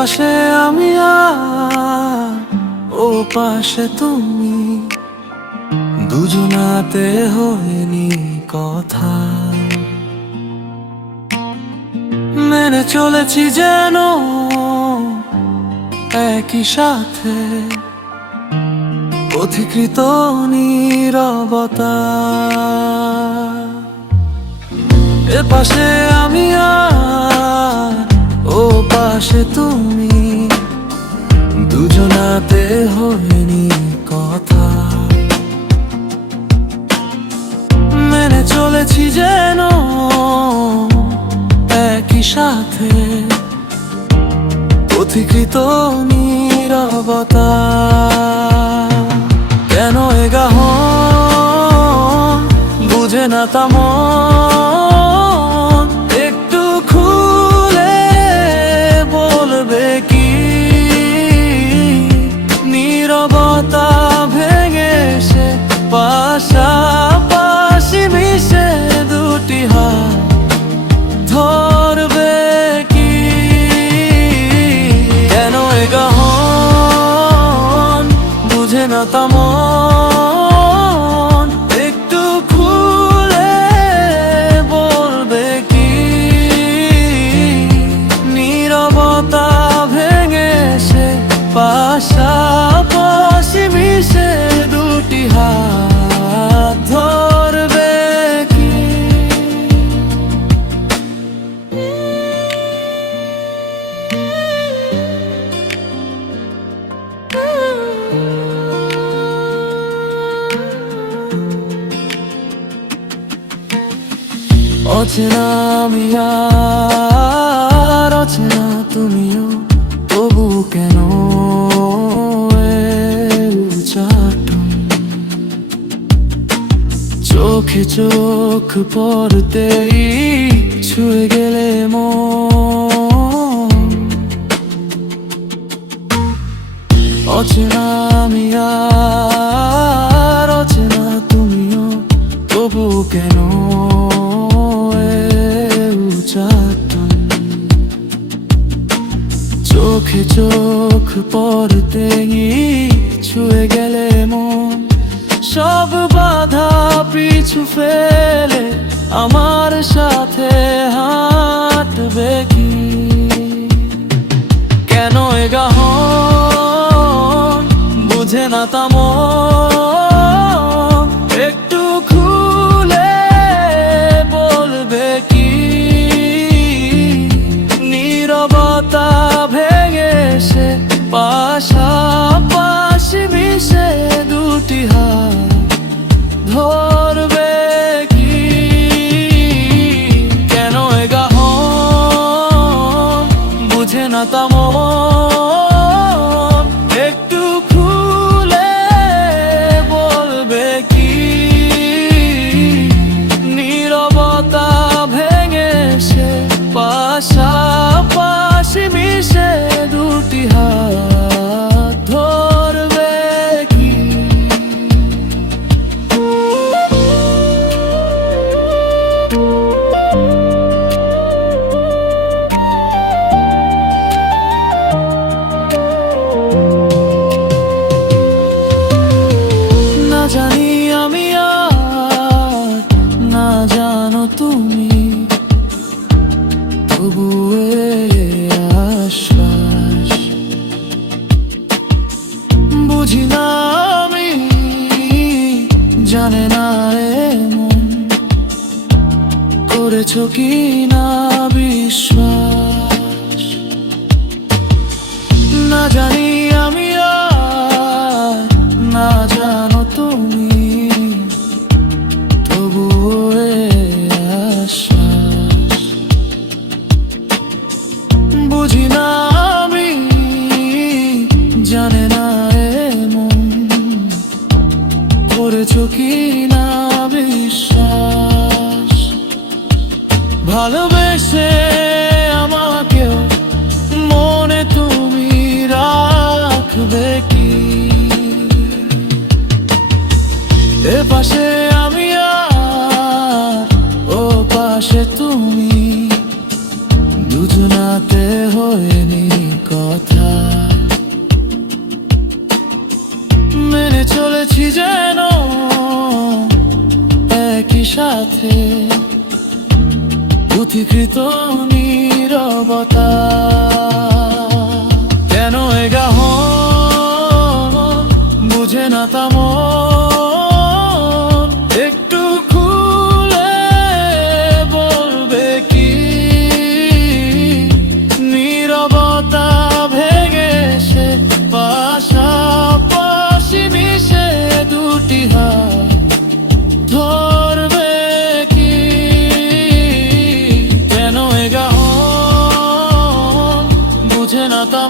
পাশে আমি আর ও পাশে তুমি, দুজনাতে হয়নি কথা। মেনে চলেছি যেন একই সাথে, পথিকৃত নীরবতা। এ পাশে আমি আর ও পাশে তুমি, দুজনাতে হয়নি কথা। মেনে চলেছি যেন একই সাথে, পথিকৃত নীরবতা। কেন এ গাহন বুঝে না তেমন, একটু খুলে বলবে কি? নীরবতা ভেঙে সে পাশাপাশি মিশে দুটি হাত ধরবে কি? কেন এ গাহন বুঝে না তেমন, একটু খুলে বলবে কি? নীরবতা ভেঙে সে পাশাপাশি মিশে দুটি হাত ধরবে কি? অচেনা আমি আর অচেনা তুমিও, তবু কেন উচ্চাটন? চোখে চোখ পড়তেই ছুঁয়ে গেলে মন। অচেনা আমি আর অচেনা তুমিও, তবু কেন উচ্চাটন? চোখে চোখ পড়তেই ছুঁয়ে গেলে মন। সব বাধা পিছু ফেলে আমার সাথে হাঁটবে কি? কেন এ গাহন বুঝে না তেমন, একটু খুলে বলবে কি? নীরবতা ভেঙে সে পাশাপাশি মিশে দুটি হাত ধরবে কি? কেন এ গাহন বুঝে না তেমন, একটু খুলে বলবে কি? নীরবতা ভেঙে সে পাশাপাশি মিশে দুটি হাত ধরবে কি? না জানি আমি আর না জানো তুমি, তবু আশ্বাস বুঝি না আমি, জানে না মন করেছো কি না বিশ্বাস। না জানি আমি আর না জানো তুমি, তবু আশ্বাস বুঝি না আমি, জানে না মন করেছো কি না বিশ্বাস। ভালোবেসে আমাকেও মনে তুমি রাখবে কি? এ পাশে আমি আর ও পাশে তুমি, দুজনাতে হয়নি কথা। চলেছি যেন একই সাথে, পুথিকৃত নীরবতা। কেন এগাহ বুঝে না তেমন, একটু খুলে বলবে কি? নীরবতা ভেঙে সে পাশাপাশি মিশে দুটি হাত ধরবে কি? কেন এগাহ বুঝে না তেমন,